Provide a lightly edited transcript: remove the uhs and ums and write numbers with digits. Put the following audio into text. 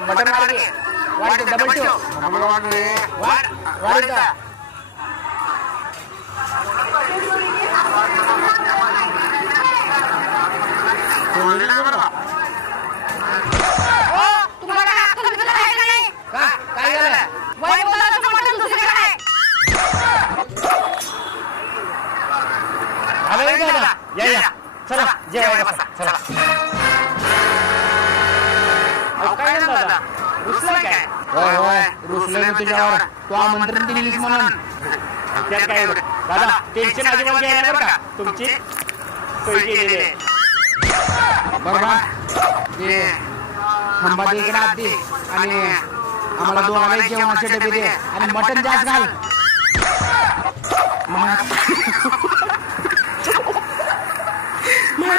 mutton वाढ double ठेव वाढ का या चला जेवायला बसा चला काय दादा रुसलाय काय होय होय रुसलोय मी तुझ्यावर तू आमंत्रण दिलीस म्हणून त्यात काय दादा टेन्शन अजिबात घ्यायला बरं का तुमची सोय केलेली आहे बरोबर ये खंबा दे इकडे आधी आणि आम्हाला दोघांना जेवणाचे डबे दे आणि मटण जास्त घाल